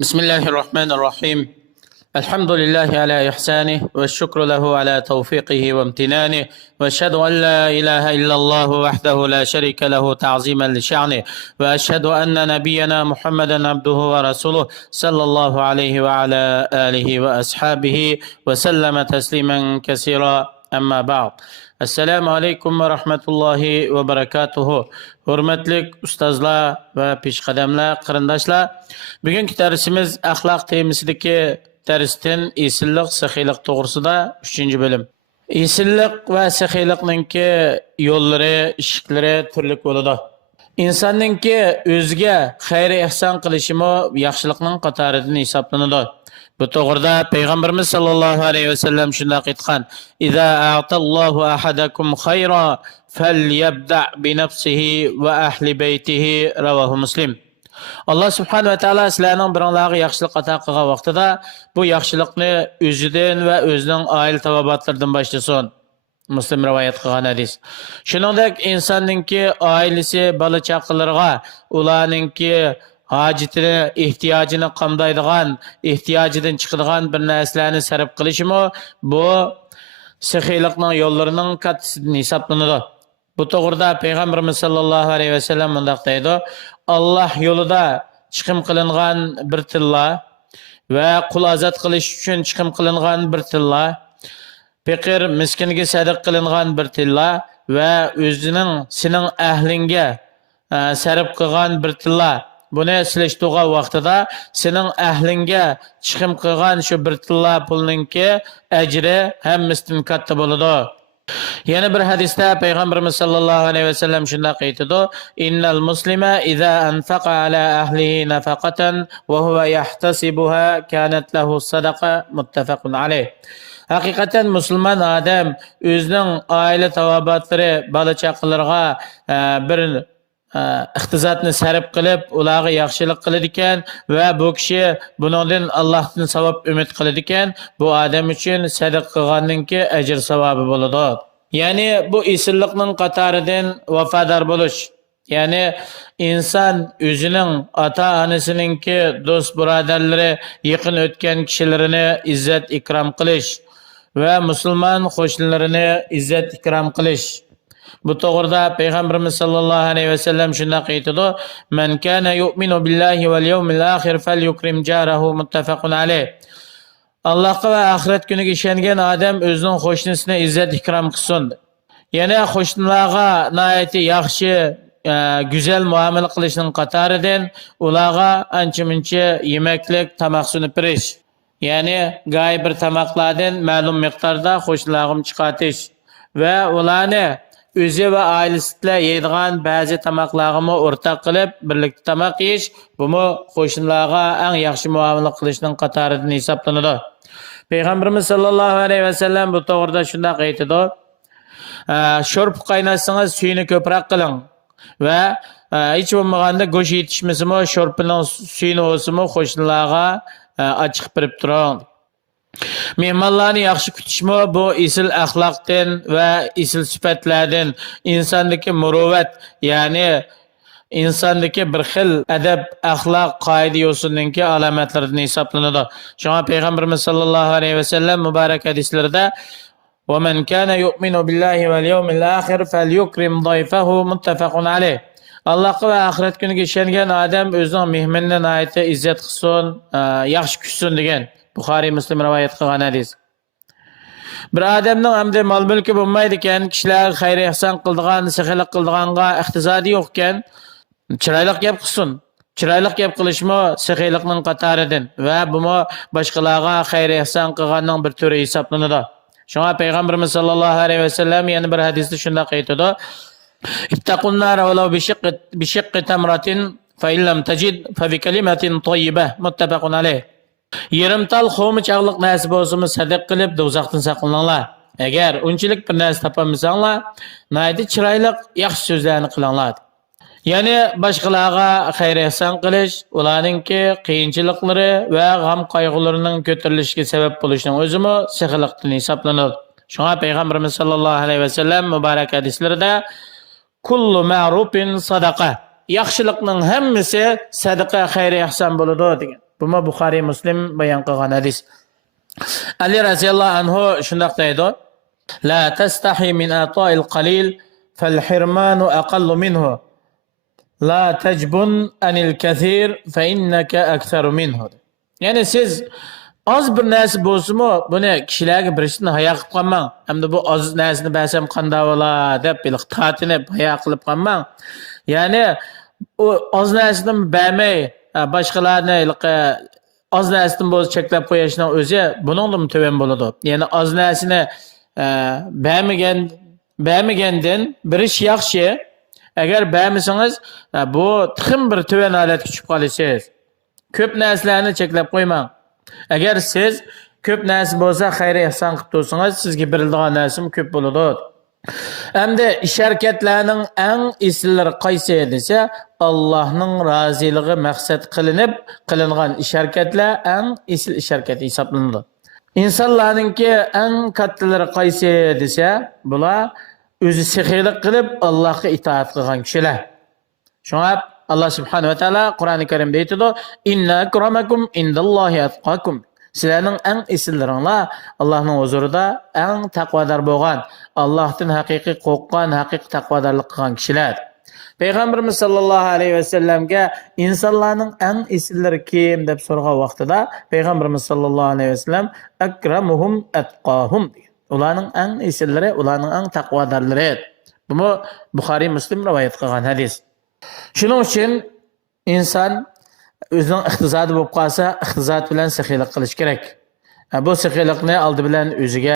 بسم الله الرحمن الرحيم. الحمد لله على إحسانه والشكر له على توفيقه وامتنانه، وأشهد أن لا إله إلا الله وحده لا شريك له تعظيما لشأنه، وأشهد أن نبينا محمدا عبده ورسوله صلى الله عليه وعلى آله وأصحابه وسلم تسليما كثيرا. أما بعد. Assalamu alaykum va rahmatullohi va barakatuhu. Hurmatli ustozlar va peshqadamlar, qarindoshlar. Bugungi darsimiz axloq temasidagi darsdan esillik, saxiylik to'g'risida 3-bo'lim. Esillik va saxiylikninki yo'llari, ishiklari turli bo'ladi. İnsanninki o'ziga xayr ihson qilishimi yaxshilikning qatoridan hisoblanadi. Bu to'g'rida Payg'ambarimiz sollallohu alayhi vasallam shunday aytgan: "Iza a'tallohu ahadakum khayra falyabda bi nafsihi va ahli baytihi." Ravahu Muslim. Allah subhanahu va taolo sizlarning biringlarga yaxshilik ato qilgan vaqtida bu yaxshilikni o'zidan va o'zining oila tavobatlaridan boshlasin. Muslim rivoyat qilgan hadis. Shuningdek, insonninki oilasi, bola chaqalariga ularninki hacetini, ihtiyacını qamdaydigan, ihtiyacidan chiqadigan bir narsalarni sarf qilishimi bu saxiylikning yo'llarining kattasidan hisoblanadi. Bu to'g'rida Payg'ambarimiz sollallohu alayhi vasallam mundaq deydi: "Alloh yo'lida chiqim qilingan bir tilla va qul azat qilish uchun chiqim qilingan bir tilla, faqir miskinga sadaq qilingan bir tilla va o'zining sening ahlinga sarf qilgan bir tilla. Buni silishtirgan vaqtida sening ahlinga chiqim qilgan shu bir tilla pulninki ajri hammasidan katta bo'ladi." Yana bir hadisda Payg'ambarimiz sollallohu alayhi vasallam shunday aytadi: "Innal muslima idza anfaqa ala ahlihi nafaqatan wa huwa yahtasibuha kanat lahu sadaqa." Muttafaqun alayh. Haqiqatan musulmon odam o'zining oila tavobatlari, bola chaqalariga bir iqtizotni sarf qilib, ularga yaxshilik qiladi ekan va bu kishi buningdan Allohdan savob umid qiladi ekan, bu odam uchun sadaqa qilganninki ajr savobi bo'ladi. Ya'ni bu esillikning qatoridan vafodor bo'lish. Ya'ni inson o'zining ota-onasininki, do'st birodarlari, yaqin o'tgan kishilarini izzat ikrom qilish va musulmon qo'shnilarini izzat ikrom qilish. Bu to'g'rida Payg'ambarimiz sollallohu alayhi vasallam shunday aytadi: "Man kana yu'minu billahi val yawmil akhir falyukrim jarahu." Muttafaqun alayh. Allohga va oxirat kuniga ishongan odam o'zining qo'shnisini izzat ikrom qilsin. Yana qo'shnilarga nihoyatda yaxshi, go'zal muomala qilishning qatoridan ularga ancha-muncha yemaklik, tomoq sunib berish. Ya'ni g'oy bir tomoqlardan ma'lum miqdorda qo'shnilarga chiqartish va ularni o'zi va oilasiga yeydigan ba'zi tomoqlarni o'rtaq qilib birlikda tomoq yeyish, bumi qo'shnilarga eng yaxshi muomala qilishning qatoridan hisoblanadi. Payg'ambarimiz sollallohu alayhi vasallam bu to'g'rida shunday aytadi: "Sho'rp qaynatsangiz suyini ko'proq qiling va hech bo'lmaganda go'sht yetishmasimi, sho'rpining suyini o'simi qo'shnilarga ochiq berib turing." Mehmonlarni yaxshi kutishmi bu esil axloqdan va esil sifatlardan, insondagi muruvvat, ya'ni insondagi bir xil adab, axloq, qoida yo'sinninki alomatlaridan hisoblanadi. Shunga Payg'ambarimiz sollallohu alayhi vasallam muborak hadislarida: "Va man kana yu'minu billahi val yawmil akhir falyukrim dayfahu." Muttafaqun alayh. Allohga va oxirat kuniga ishongan odam o'zining mehmonini aytib izzat qilsin, yaxshi kutsin degan. Buxoriy Muslim rivoyat qilgan hadis. Bir odamning hamda mol mulki bo'lmaydi ekan, kishilar xayr ihson qildigan, saxiylik qildiganga iqtisodi yo'q ekan, chiroyli gap qilsin. Chiroyli gap qilishmi saxiylikning qatoridan va bumi boshqalarga xayr ihson qilganning bir turi hisoblanadi. Shunga Payg'ambarimiz sollallohu alayhi vasallam yana bir hadisda shunday aytadi: "Ittaqun nar walau bi shiqqi tamratin fa in lam tajid fa bi kalimatin tayyibah." Muttafaqun alayh. Yerimtal xo'mi chaqliq narsa bo'lsa-mu sadaq qilib do'zaxdan saqlaninglar. Agar unchilik bir narsa topolmasanglar, naydi chiroyli yaxshi so'zlarni qilinglar. Ya'ni boshqalarga xayr ihson qilish, ularningki qiyinchiliklari va g'am qayg'ularining ko'tarilishiga sabab bo'lishning o'zimi saxiylikdan hisoblanadi. Shunga Payg'ambarimiz sollallohu alayhi vasallam muborak hadislarida: "Kullu ma'rufin sadaqa." Yaxshilikning hammasi sadaqa, xayr ihson bo'ladi degan. Bu Buxoriy Muslim bayon qilgan hadis. Ali radhiyallohu anhu shundoq deydi: "La tastahi min ata'il qalil fal hirmanu aqallu minhu. La tajbun anil kathir fa innaka aktharu minhu." Ya'ni siz az bir narsa bo'lsa-mu, buni kishilarga berishni hayo qilib qolmang. Hamda bu az narsani bersam qanday bo'lar deb biliq tatinib hayo qilib qolmang. Ya'ni o az narsani bermay boshqalarni az narsadan bo'lsa cheklab qo'yishning o'zi buningdan to'van bo'ladi. Ya'ni az narsani bermagandan birish yaxshi. Agar bermasangiz bu tixim bir to'van holatga tushib qolasiz. Ko'p narsalarni cheklab qo'ymang. Agar siz ko'p narsa bo'lsa, xayr ehson qilib tursangiz, sizga beriladigan narsa ko'p bo'ladi. Hamda ish harakatlarning eng isillari qaysi desa, Allohning roziligi maqsad qilingan ish harakatlar eng isil ish harakati hisoblanadi. İnsanlarninki eng kattalari qaysi desa, bular o'zi sexiylik qilib Allohga itoat qilgan kishilar. Shunga Allah subhanahu wa ta'ala Qur'oni Karimda aytadi: "Inna akramakum indallohi atqakum." Sizlarning eng isillaringlar Allohning huzurida eng taqvodor bo'lgan, Allohdan haqiqiy qo'rqqan, haqiqiy taqvodorlik qilgan kishilar. Payg'ambarimiz sollallohu alayhi vasallamga insonlarning eng isillari kim deb so'ragan vaqtida Payg'ambarimiz sollallohu alayhi vasallam akramuhum atqahum. Ularning eng isillari, ularning eng taqvodorlari. Bu Buxoriy Muslim rivoyat qilgan hadis. Shuning uchun inson o'zining iqtisodi bo'lib qolsa, iqtisod bilan saxiylik qilish kerak. Bu saxiylikni oldi bilan o'ziga